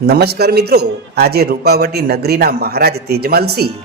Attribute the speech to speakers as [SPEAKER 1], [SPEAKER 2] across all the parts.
[SPEAKER 1] નમસ્કાર મિત્રો, આજે રૂપાવટી નગરીના મહારાજ તેજમાલસિંહ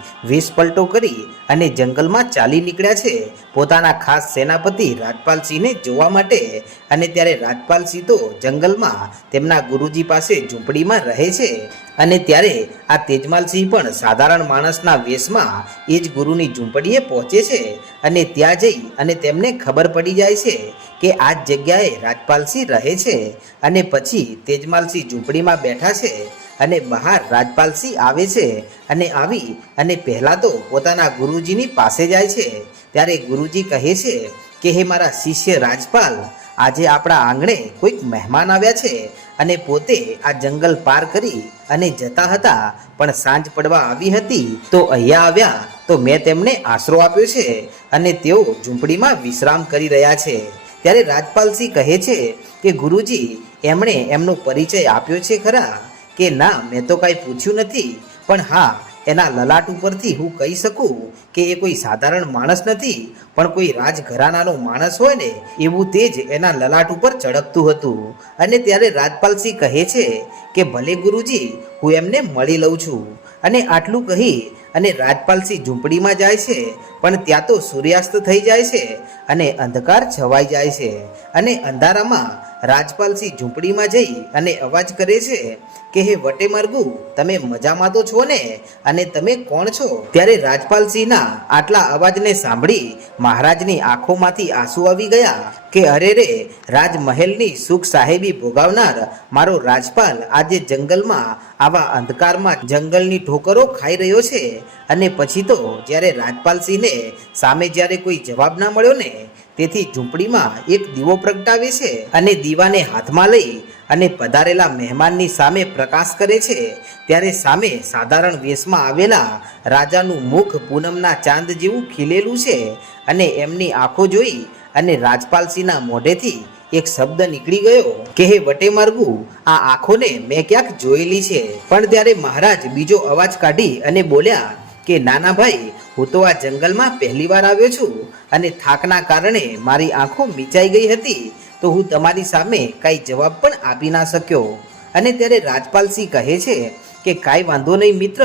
[SPEAKER 1] પલટો કરી અને જંગલમાં ચાલી નીકળ્યા છે. પોતાના ખાસ સેનાપતિ રાજપાલસિંહને જોવા માટે અને ત્યારે રાજપાલસિંહ તો જંગલમાં તેમના ગુરુજી પાસે ઝૂંપડીમાં રહે છે અને ત્યારે આ તેજમાલસિંહ પણ સાધારણ માણસના વેશમાં એ જ ગુરુની ઝૂંપડીએ પહોંચે છે. અને ત્યાં જઈ અને તેમને ખબર પડી જાય છે કે આ જ જગ્યાએ રાજપાલસિંહ રહે છે અને પછી તેજમાલસિંહ ઝૂંપડીમાં બેઠા છે અને બહાર રાજપાલસિંહ આવે છે અને આવી અને પહેલાં તો પોતાના ગુરુજીની પાસે જાય છે. ત્યારે ગુરુજી કહે છે કે, હે મારા શિષ્ય રાજપાલ, આજે આપણા આંગણે કોઈક મહેમાન આવ્યા છે અને પોતે આ જંગલ પાર કરી અને જતા હતા. પણ સાંજ પડવા આવી હતી તો અહીંયા આવ્યા તો મેં તેમને આશરો આપ્યો છે અને તેઓ ઝૂંપડીમાં વિશ્રામ કરી રહ્યા છે. ત્યારે રાજપાલસિંહ કહે છે કે, ગુરુજી, એમણે એમનો પરિચય આપ્યો છે ખરા? કે ના, મેં તો કાંઈ પૂછ્યું નથી. પણ હા, એના લલાટ ઉપરથી હું કહી શકું કે એ કોઈ સાધારણ માણસ નથી, પણ કોઈ રાજઘરાનાનો માણસ હોય ને, એવું તે જ એના લલાટ ઉપર ચડકતું હતું. અને ત્યારે રાજપાલસિંહ કહે છે કે, ભલે ગુરુજી હું એમને મળી લઉં છું. અને આટલું કહી અને રાજપાલસિંહ ઝૂંપડીમાં જાય છે, પણ ત્યાં તો સૂર્યાસ્ત થઈ જાય છે અને અંધકાર છવાઈ જાય છે. અને અંધારામાં રાજપાલસિંહ ઝૂંપડીમાં જઈ અને અવાજ કરે છે કે, હે વટે મરગુ, તમે મજામાં તો છો ને? અને તમે કોણ છો? ત્યારે રાજપાલસિંહના આટલા અવાજને સાંભળી મહારાજની આંખોમાંથી આંસુ આવી ગયા. કે અરે રે, રાજમહેલની સુખ સાહેબી ભોગાવનાર મારો રાજપાલ આજે જંગલમાં આવા અંધકારમાં જંગલની ઠોકરો ખાઈ રહ્યો છે. અને પછી તો જ્યારે રાજપાલસિંહને સામે જ્યારે કોઈ જવાબ ના મળ્યો ને, તેથી ઝૂંપડીમાં એક દીવો પ્રગટાવે છે અને દીવાને હાથમાં લઈ અને પધારેલા મહેમાનની સામે પ્રકાશ કરે છે. ત્યારે સામે સાધારણ વેશમાં આવેલા રાજાનું મુખ પૂનમના ચાંદ જેવું ખીલેલું છે અને એમની આંખો જોઈ અને રાજપાલસિંહના મોઢેથી એક શબ્દ નીકળી ગયો કે, હે વટે માર્ગુ, આ આંખોને મેં ક્યાંક જોયેલી છે. પણ ત્યારે મહારાજ બીજો અવાજ કાઢી અને બોલ્યા કે, નાના ભાઈ, હું તો આ જંગલમાં પહેલી વાર આવ્યો છું અને થાકના કારણે મારી આંખો મીચાઈ ગઈ હતી, તો હું તમારી સામે કાંઈ જવાબ પણ આપી ના શક્યો. અને ત્યારે રાજપાલસિંહ કહે છે કે, કાંઈ વાંધો નહીં મિત્ર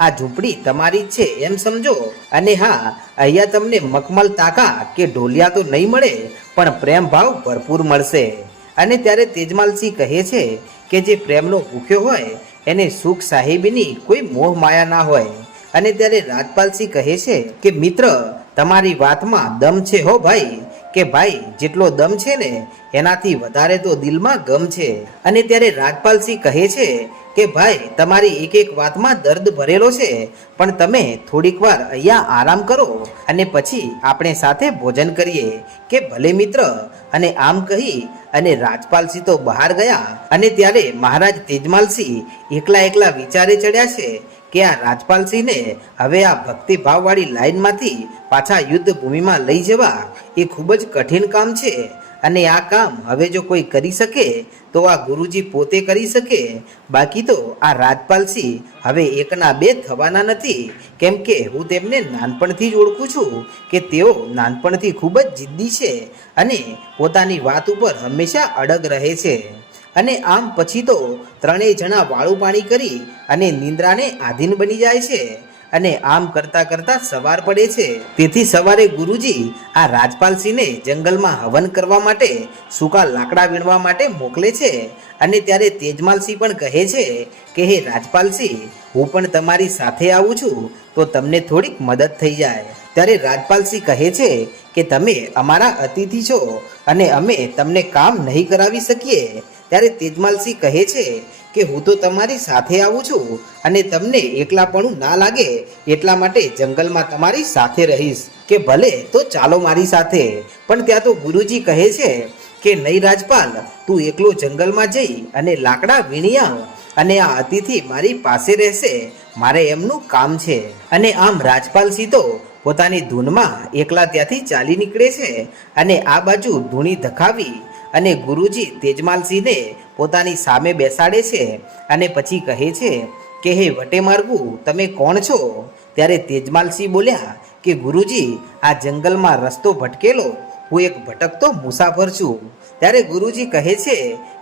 [SPEAKER 1] આ ઝૂંપડી તમારી છે, એમ સમજો. અને હા, અહીંયા તમને મખમલ તાકા કે ઢોલિયા તો નહીં મળે, પણ પ્રેમ ભાવ ભરપૂર મળશે. અને ત્યારે તેજમાલસિંહ કહે છે કે જે પ્રેમનો ભૂખ્યો હોય, એને સુખ સાહેબીની કોઈ મોહ માયા ના હોય. અને ત્યારે રાજપાલસિંહ કહે છે કે, મિત્ર, તમારી વાતમાં દમ છે હો ભાઈ, કે ભાઈ, જેટલો દમ છે ને, એનાથી વધારે તો દિલમાં ગમ છે. અને ત્યારે રાજપાલસિંહ કહે છે કે ભાઈ, તમારી એક એક વાતમાં દર્દ ભરેલો છે, પણ તમે થોડીક વાર અહીંયા આરામ કરો અને પછી આપણે સાથે ભોજન કરીએ. કે ભલે મિત્ર, અને આમ કહી, અને રાજપાલસિંહ તો બહાર ગયા, અને ત્યારે મહારાજ તેજમાલસિંહ એકલા એકલા વિચારે ચડ્યા છે કે આ રાજપાલસિંહને હવે આ ભક્તિભાવવાળી લાઇનમાંથી પાછા યુદ્ધ ભૂમિમાં લઈ જવા એ ખૂબ જ કઠિન કામ છે. અને આ કામ હવે જો કોઈ કરી શકે, તો આ ગુરુજી પોતે કરી શકે. બાકી તો આ રાજપાલસિંહ હવે એકના બે થવાના નથી. કેમ કે હું તેમને નાનપણથી જ ઓળખું છું કે તેઓ નાનપણથી ખૂબ જ જિદ્દી છે અને પોતાની વાત ઉપર હંમેશા અડગ રહે છે. અને આમ પછી તો ત્રણેય જણા વાળું પાણી કરી અને નિંદ્રાને આધીન બની જાય છે. અને આમ કરતા કરતા સવાર પડે છે. તેથી સવારે ગુરુજી આ રાજપાલસિંહને જંગલમાં હવન કરવા માટે સૂકા લાકડા વીણવા માટે મોકલે છે અને ત્યારે તેજમાલસિંહ પણ કહે છે કે, હે રાજપાલસિંહ હું પણ તમારી સાથે આવું છું, તો તમને થોડીક મદદ થઈ જાય. ત્યારે રાજપાલસિંહ કહે છે કે, તમે અમારા અતિથિ છો અને અમે તમને કામ નહીં કરાવી શકીએ. ત્યારે તેજમાલસિંહ કહે છે કે હું તો તમારી સાથે આવું છું અને તમને એકલાપણું ના લાગે એટલા માટે જંગલમાં તમારી સાથે રહીશ. કે ભલે તો ચાલો મારી સાથે. પણ ત્યાં તો ગુરુજી કહે છે કે, નહીં રાજપાલ, તું એકલો જંગલમાં જઈ અને લાકડા વીણી આવ અને આ અતિથિ મારી પાસે રહેશે. મારે એમનું કામ છે. અને આમ રાજપાલ તો પોતાની ધૂનમાં એકલા ત્યાંથી ચાલી નીકળે છે અને આ બાજુ ધૂણી ધખાવી અને ગુરુજી તેજમાલસિંહને પોતાની સામે બેસાડે છે અને પછી કહે છે કે, હે વટે માર્ગુ તમે કોણ છો? ત્યારે તેજમાલસિંહ બોલ્યા કે, ગુરુજી, આ જંગલમાં રસ્તો ભટકેલો. હું એક ભટકતો મુસાફર છું. ત્યારે ગુરુજી કહે છે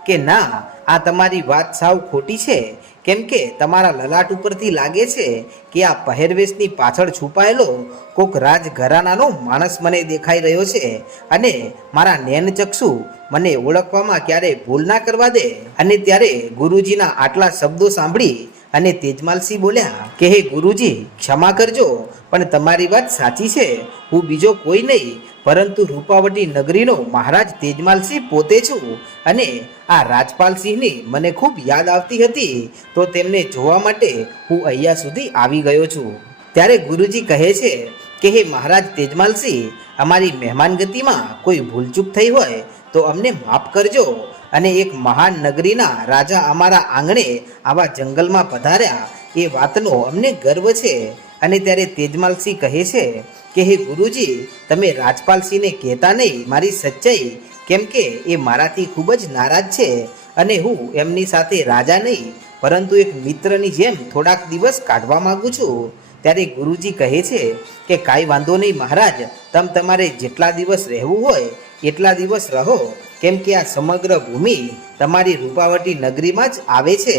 [SPEAKER 1] કે, ના, આ તમારી વાત સાવ ખોટી છે. કેમ કે તમારા લલાટ ઉપરથી લાગે છે કે આ પહેરવેશની પાછળ છુપાયેલો કોક રાજઘરાનાનો માણસ મને દેખાઈ રહ્યો છે અને મારા નયનચક્ષુ મને ઓળખવામાં ક્યારે ભૂલ ના કરવા દે. અને ત્યારે ગુરુજીના આટલા શબ્દો સાંભળી અને તેજમાલસિંહ બોલ્યા, કે હે ગુરુજી, ક્ષમા કરજો, પણ તમારી વાત સાચી છે. હું બીજો કોઈ નહીં પરંતુ રૂપાવટી નગરીનો મહારાજ તેજમાલસિંહ પોતે છું અને આ રાજપાલસિંહની મને ખૂબ યાદ આવતી હતી, તો તેમને જોવા માટે હું અહીંયા સુધી આવી ગયો છું. ત્યારે ગુરુજી કહે છે કે, હે મહારાજ તેજમાલસિંહ, અમારી મહેમાનગતિમાં કોઈ ભૂલચૂક થઈ હોય, તો અમને માફ કરજો અને એક મહાન નગરીના રાજા અમારા આંગણે આવા જંગલમાં પધાર્યા, એ વાતનો અમને ગર્વ છે. અને ત્યારે તેજમાલસિંહ કહે છે કે, હે ગુરુજી, તમે રાજપાલસિંહને કહેતા નહીં. મારી સચ્ચાઈ, કેમ કે એ મારાથી ખૂબ જ નારાજ છે અને હું એમની સાથે રાજા નહીં, પરંતુ એક મિત્રની જેમ થોડાક દિવસ કાઢવા માગું છું. ત્યારે ગુરુજી કહે છે કે, કાંઈ વાંધો નહીં મહારાજ. તમ તમારે જેટલા દિવસ રહેવું હોય, એટલા દિવસ રહો. કેમ કે આ સમગ્ર ભૂમિ તમારી રૂપાવટી નગરીમાં જ આવે છે.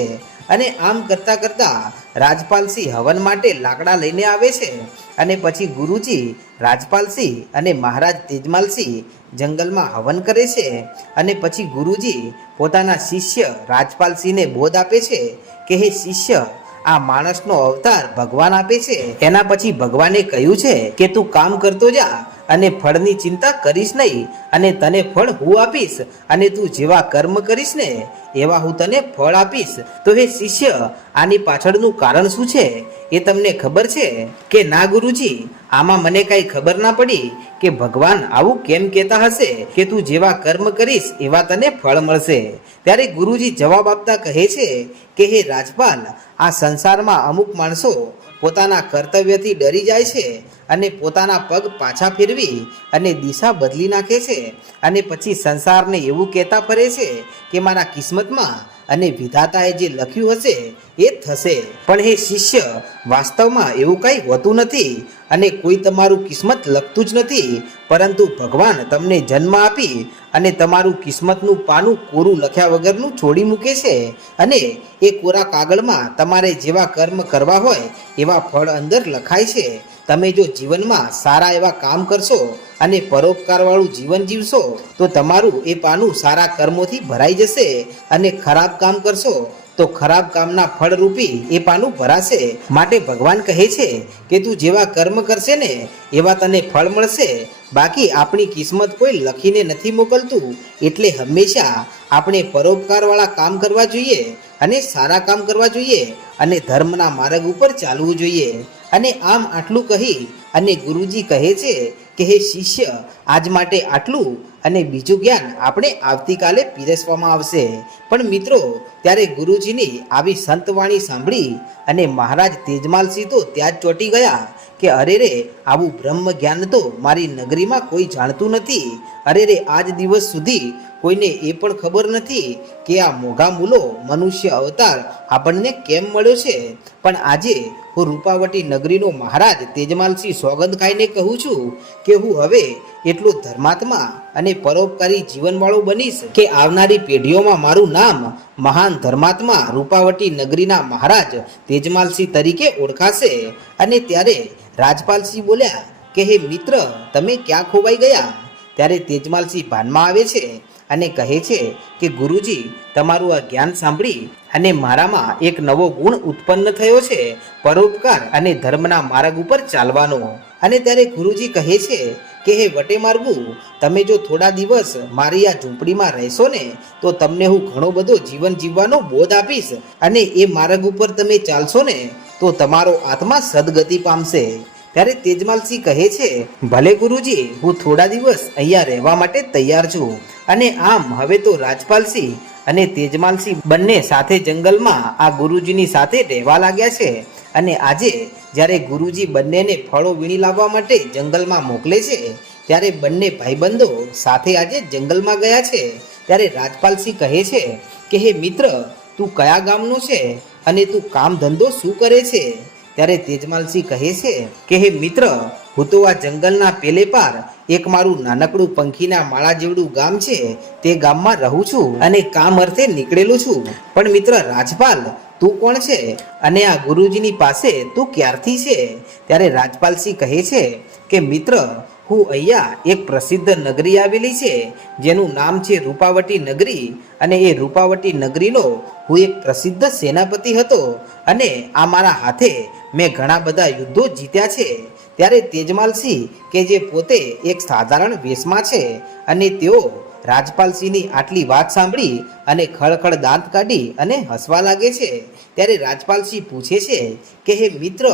[SPEAKER 1] અને આમ કરતાં કરતાં રાજપાલસિંહ હવન માટે લાકડા લઈને આવે છે. અને પછી ગુરુજી રાજપાલસિંહ અને મહારાજ તેજમાલસિંહ જંગલમાં હવન કરે છે. અને પછી ગુરુજી પોતાના શિષ્ય રાજપાલસિંહને બોધ આપે છે કે, હે શિષ્ય, આ માણસનો અવતાર ભગવાન આપે છે. એના પછી ભગવાને કહ્યું છે કે, તું કામ કરતો જા અને ફળની ચિંતા કરીશ નહીં અને તને ફળ હું આપીશ અને તું જેવા કર્મ કરીશ ને એવા હું તને ફળ આપીશ. તો હે શિષ્ય, આની પાછળનું કારણ શું છે? એ તમને ખબર છે કે ના ગુરુજી, આમાં મને કાંઈ ખબર ના પડી કે ભગવાન આવું કેમ કહેતા હશે કે તું જેવા કર્મ કરીશ એવા તને ફળ મળશે. ત્યારે ગુરુજી જવાબ આપતા કહે છે કે, હે રાજપાલ, આ સંસારમાં અમુક માણસો પોતાના કર્તવ્યથી ડરી જાય છે અને પોતાના પગ પાછા ફેરવી અને દિશા બદલી નાખે છે અને પછી સંસારને એવું કહેતા ફરે છે કે મારા કિસ્મતમાં અને વિધાતાએ જે લખ્યું હશે એ થશે. પણ હે શિષ્ય, વાસ્તવમાં એવું કંઈ હોતું નથી. અને કોઈ તમારું કિસ્મત લખતું જ નથી, પરંતુ ભગવાન તમને જન્મ આપી અને તમારું કિસ્મતનું પાનું કોરું લખ્યા વગરનું છોડી મૂકે છે અને એ કોરા કાગળમાં તમારે જેવા કર્મ કરવા હોય, એવા ફળ અંદર લખાય છે. તમે જો જીવનમાં સારા એવા કામ કરશો અને પરોપકારવાળું જીવન જીવશો, તો તમારું એ પાનું સારા કર્મોથી ભરાઈ જશે અને ખરાબ કામ કરશો. તો ખરાબ કામના ફળરૂપી એ પાનું ભરાશે. માટે ભગવાન કહે છે કે તું જેવા કર્મ કરશે ને, એવા તને ફળ મળશે. બાકી આપણી કિસ્મત કોઈ લખીને નથી મોકલતું. એટલે હંમેશા આપણે પરોપકારવાળા કામ કરવા જોઈએ અને સારા કામ કરવા જોઈએ અને ધર્મના માર્ગ ઉપર ચાલવું જોઈએ. અને આમ આટલું કહી અને ગુરુજી કહે છે કે, હે શિષ્ય, આજ માટે આટલું અને બીજું જ્ઞાન આપણે આવતીકાલે પીરસવામાં આવશે. પણ મિત્રો, ત્યારે ગુરુજીની આવી સંતવાણી સાંભળી અને મહારાજ તેજમાલસિંહ તો ત્યાં જ ચોંટી ગયા કે, અરે રે, આવું બ્રહ્મ જ્ઞાન તો મારી નગરીમાં કોઈ જાણતું નથી. અરે રે, આજ દિવસ સુધી કોઈને એ પણ ખબર નથી કે આ મોઘા મૂલો મનુષ્ય અવતાર આપણને કેમ મળ્યો છે? પણ આજે હું રૂપાવટી નગરીનો મહારાજ તેજમાલસિંહ સોગંદ ખાઈને કહું છું કે હું હવે એટલો ધર્માત્મા અને પરોપકારી જીવનવાળો બનીશ કે આવનારી પેઢીઓમાં મારું નામ મહાન ધર્માત્મા રૂપાવટી નગરીના મહારાજ તેજમાલસિંહ તરીકે ઓળખાશે. અને ત્યારે રાજપાલસિંહ બોલ્યા કે, હે મિત્ર, તમે ક્યાં ખોવાઈ ગયા? ત્યારે તેજમાલસિંહ ભાનમાં આવે છે અને કહે છે કે ગુરુજી, તમારું આ જ્ઞાન સાંભળી અને મારામાં એક નવો ગુણ ઉત્પન્ન થયો છે, પરોપકાર અને ધર્મના માર્ગ ઉપર ચાલવાનો. અને ત્યારે ગુરુજી કહે છે કે, હે વટે માર્ગુ તમે જો થોડા દિવસ મારી આ ઝૂંપડીમાં રહેશો ને, તો તમને હું ઘણો બધો જીવન જીવવાનો બોધ આપીશ અને એ માર્ગ ઉપર તમે ચાલશો ને, તો તમારો આત્મા સદગતિ પામશે. ત્યારે તેજમાલસિંહ કહે છે, ભલે ગુરુજી, હું થોડા દિવસ અહીંયા રહેવા માટે તૈયાર છું. અને આમ હવે તો રાજપાલસિંહ અને તેજમાલસિંહ બંને સાથે જંગલમાં આ ગુરુજીની સાથે રહેવા લાગ્યા છે. અને આજે જ્યારે ગુરુજી બંનેને ફળો વીણી લાવવા માટે જંગલમાં મોકલે છે, ત્યારે બંને ભાઈબંધો સાથે આજે જંગલમાં ગયા છે. ત્યારે રાજપાલસિંહ કહે છે કે, હે મિત્ર, તું કયા ગામનો છે? અને તું કામ ધંધો શું કરે છે? ત્યારે તેજમાલસિંહ કહે છે કે, હે મિત્ર, હું તો આ જંગલના પેલે પાર એક મારું નાનકડું પંખીના માળા જેવડું ગામ છે, તે ગામમાં રહું છું અને કામ અર્થે નીકળેલું છું. પણ મિત્ર રાજપાલ, તું કોણ છે? અને આ ગુરુજીની પાસે તું ક્યારથી છે? ત્યારે રાજપાલસિંહ કહે છે કે, મિત્ર હું અહીંયા એક પ્રસિદ્ધ નગરી આવેલી છે, જેનું નામ છે રૂપાવટી નગરી, અને એ રૂપાવટી નગરીનો હું એક પ્રસિદ્ધ સેનાપતિ હતો, અને આ મારા હાથે મેં ઘણા બધા યુદ્ધો જીત્યા છે. ત્યારે તેજમાલસિંહ કે જે પોતે એક સાધારણ વેશમાં છે, અને તેઓ રાજપાલસિંહની આટલી વાત સાંભળી અને ખળખળ દાંત કાઢી અને હસવા લાગે છે. ત્યારે રાજપાલસિંહ પૂછે છે કે, હે મિત્ર,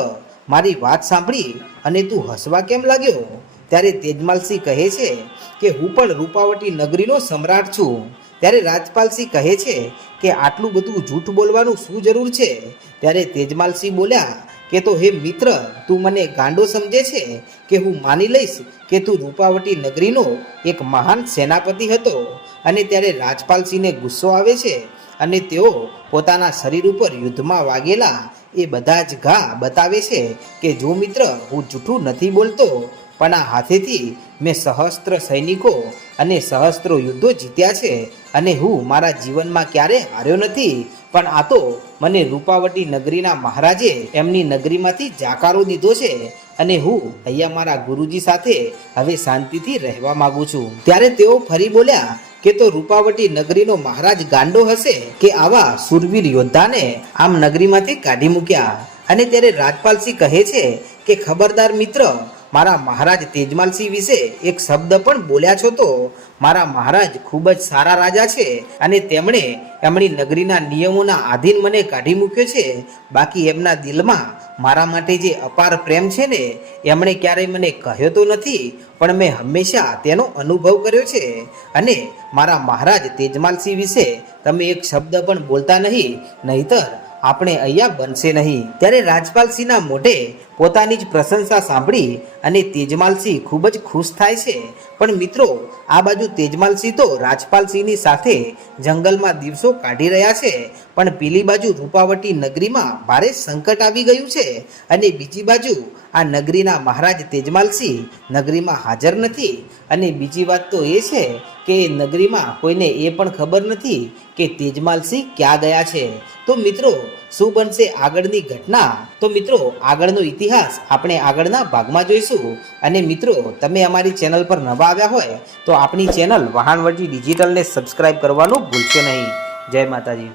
[SPEAKER 1] મારી વાત સાંભળી અને તું હસવા કેમ લાગ્યો? ત્યારે તેજમાલસિંહ કહે છે કે હું પણ રૂપાવટી નગરીનો સમ્રાટ છું. ત્યારે રાજપાલસિંહ કહે છે કે આટલું બધું જૂઠ બોલવાનું શું જરૂર છે? ત્યારે તેજમાલસિંહ બોલ્યા કે તો હે મિત્ર, તું મને ગાંડો સમજે છે કે હું માની લઈશ કે તું રૂપાવટી નગરીનો એક મહાન સેનાપતિ હતો. અને ત્યારે રાજપાલસિંહને ગુસ્સો આવે છે અને તેઓ પોતાના શરીર ઉપર યુદ્ધમાં વાગેલા એ બધા જ ઘા બતાવે છે કે જો મિત્ર, હું જૂઠું નથી બોલતો પણ આ હાથેથી મેં સહસ્ત્ર સૈનિકો અને સહસ્ત્રો યુદ્ધો જીત્યા છે અને હું મારા જીવનમાં ક્યારે હાર્યો નથી. પણ આ તો મને રૂપાવટી નગરીના મહારાજે એમની નગરીમાંથી જાકારો દીધો છે અને હું અહીંયા મારા ગુરુજી સાથે હવે શાંતિથી રહેવા માગું છું. ત્યારે તેઓ ફરી બોલ્યા કે તો રૂપાવટી નગરીનો મહારાજ ગાંડો હશે કે આવા સુરવીર યોદ્ધાને આમ નગરીમાંથી કાઢી મૂક્યા. અને ત્યારે રાજપાલસિંહ કહે છે કે ખબરદાર મિત્ર મારા મહારાજ તેજમાલસિંહ વિશે એક શબ્દ પણ બોલ્યા છો તો મારા મહારાજ ખૂબ જ સારા રાજા છે અને તેમણે એમની નગરીના નિયમોના આધીન મને કાઢી મૂક્યો છે. બાકી એમના દિલમાં મારા માટે જે અપાર પ્રેમ છે ને, એમણે ક્યારેય મને કહ્યો તો નથી, પણ મેં હંમેશા તેનો અનુભવ કર્યો છે. અને મારા મહારાજ તેજમાલસિંહ વિશે તમે એક શબ્દ પણ બોલતા નહીં, નહીતર આપણે અહીંયા બનશે નહીં. ત્યારે રાજપાલસિંહના મોઢે પોતાની જ પ્રશંસા સાંભળી અને તેજમાલસિંહ ખૂબ જ ખુશ થાય છે. પણ મિત્રો, આ બાજુ તેજમાલસિંહ તો રાજપાલસિંહની સાથે જંગલમાં દિવસો કાઢી રહ્યા છે. પણ પેલી બાજુ રૂપાવટી નગરીમાં ભારે સંકટ આવી ગયું છે અને બીજી બાજુ આ નગરીના મહારાજ તેજમાલસિંહ નગરીમાં હાજર નથી. અને બીજી વાત તો એ છે કે નગરીમાં કોઈને એ પણ ખબર નથી કે તેજમાલસિંહ ક્યાં ગયા છે. તો મિત્રો, શું બનશે આગળની ઘટના? તો મિત્રો, આગળનો ઇતિહાસ આપણે આગળના ભાગમાં જોઈશું. અને મિત્રો, તમે અમારી ચેનલ પર નવા આવ્યા હોય તો આપણી ચેનલ વહાણવટી ડિજિટલને સબસ્ક્રાઇબ કરવાનું ભૂલશો નહીં. જય માતાજી.